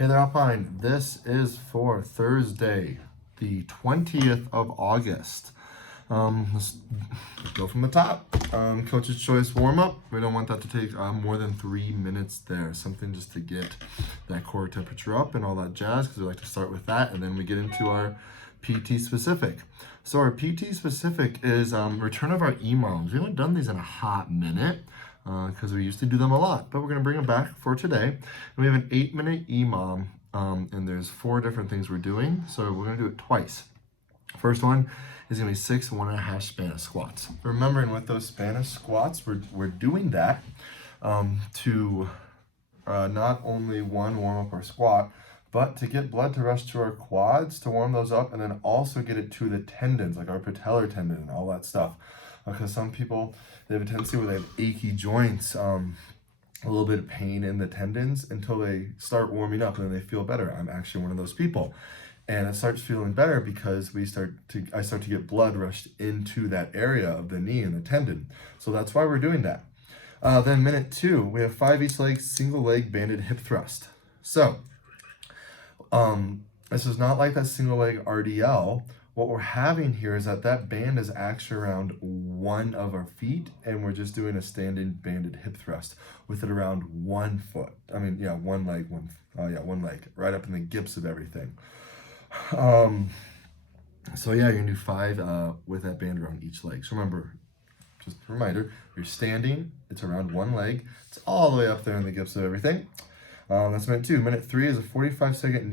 Hey there, Alpine. This is for Thursday, the 20th of August. Let's go from the top. Coach's choice warm up. We don't want that to take more than 3 minutes there. Something just to get that core temperature up and all that jazz, because we like to start with that, and then we get into our PT specific. So our PT specific is return of our EMOMs. We haven't done these in a hot minute because we used to do them a lot, but we're going to bring them back for today. And we have an 8-minute EMOM, and there's 4 different things we're doing. So we're going to do it twice. First one is going to be 6 1.5 Spanish squats. Remembering with those Spanish squats, we're doing that to not only warm up our squat, but to get blood to rush to our quads, to warm those up, and then also get it to the tendons, like our patellar tendon and all that stuff. Because some people, they have a tendency where they have achy joints, a little bit of pain in the tendons until they start warming up and then they feel better. I'm actually one of those people. And it starts feeling better because I start to get blood rushed into that area of the knee and the tendon. So that's why we're doing that. Then minute 2, we have 5 each leg, single leg banded hip thrust. So this is not like that single leg RDL. What we're having here is that band is actually around one of our feet, and we're just doing a standing banded hip thrust with it around 1 foot. One leg, right up in the gips of everything. So yeah, you're gonna do 5 with that band around each leg. So remember, just a reminder, you're standing, it's around 1 leg, it's all the way up there in the gips of everything. That's minute 2. Minute 3 is a 45-second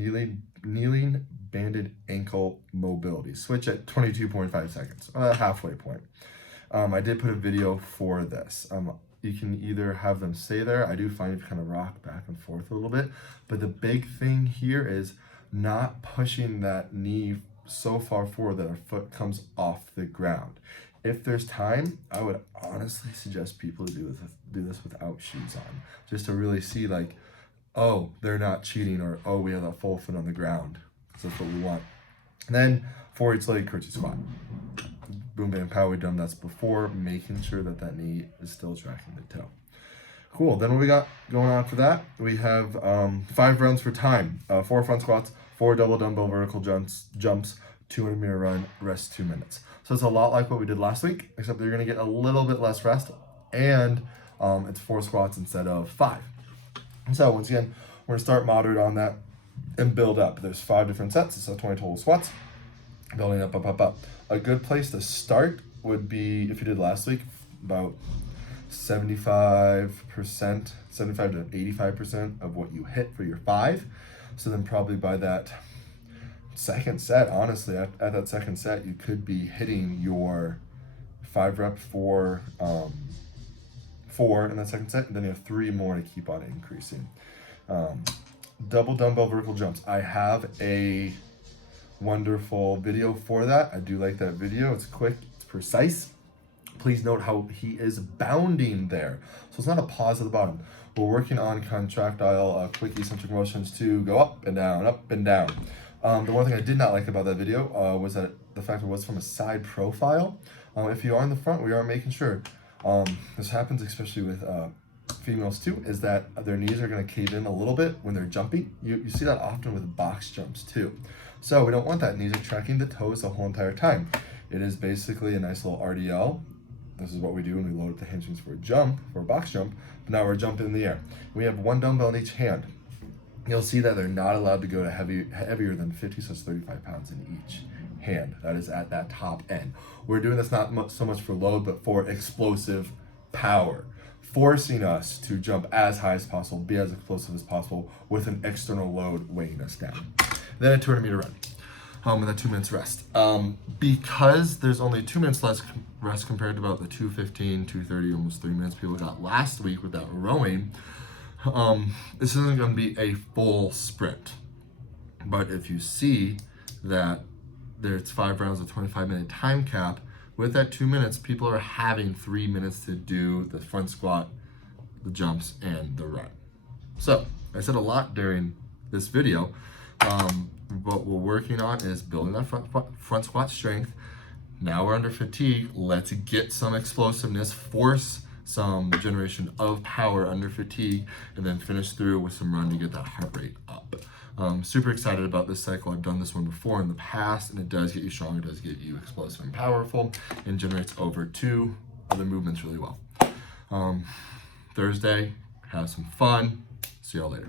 kneeling banded ankle mobility. Switch at 22.5 seconds, halfway point. I did put a video for this. You can either have them stay there. I do find you kind of rock back and forth a little bit, but the big thing here is not pushing that knee so far forward that our foot comes off the ground. If there's time, I would honestly suggest people to do this without shoes on, just to really see like, oh, they're not cheating, or oh, we have a full foot on the ground. So that's what we want. And then 4 each leg curtsy squat. Boom, bam, pow. We've done that's before, making sure that knee is still tracking the toe. Cool. Then what we got going on for that, we have 5 rounds for time. 4 front squats, 4 double dumbbell vertical jumps, 200-meter run, rest 2 minutes. So it's a lot like what we did last week, except you're going to get a little bit less rest, and it's 4 squats instead of 5. So once again, we're going to start moderate on that and build up. There's 5 different sets, so 20 total squats, building up. A good place to start would be, if you did last week, about 75% to 85% of what you hit for your 5. So then probably by that second set, honestly, at that second set, you could be hitting your 5 rep for 4 in that second set, and then you have 3 more to keep on increasing. Double dumbbell vertical jumps. I have a wonderful video for that. I do like that video. It's quick, it's precise. Please note how he is bounding there. So it's not a pause at the bottom. We're working on contractile quick eccentric motions to go up and down, up and down. The one thing I did not like about that video was that the fact it was from a side profile. If you are in the front, we are making sure. This happens especially with females too, is that their knees are going to cave in a little bit when they're jumping. You see that often with box jumps too. So we don't want that. Knees are tracking the toes the whole entire time. It is basically a nice little RDL. This is what we do when we load up the hamstrings for a box jump. But now we're jumping in the air. We have 1 dumbbell in each hand. You'll see that they're not allowed to go to heavier than 50, so it's 35 pounds in each hand. That is at that top end. We're doing this not so much for load, but for explosive power, forcing us to jump as high as possible, be as explosive as possible with an external load weighing us down. Then a 200-meter run with a 2 minutes rest. Because there's only 2 minutes less rest compared to about the 2:15, 2:30, almost 3 minutes people got last week with that rowing, this isn't going to be a full sprint. But if you see that there's 5 rounds of 25-minute time cap, with that 2 minutes, people are having 3 minutes to do the front squat, the jumps, and the run. So I said a lot during this video. What we're working on is building that front squat strength. Now we're under fatigue. Let's get some explosiveness, force some generation of power under fatigue, and then finish through with some run to get that heart rate up. Super excited about this cycle. I've done this one before in the past, and it does get you strong, it does get you explosive and powerful, and generates over 2 other movements really well. Thursday, have some fun. See y'all later.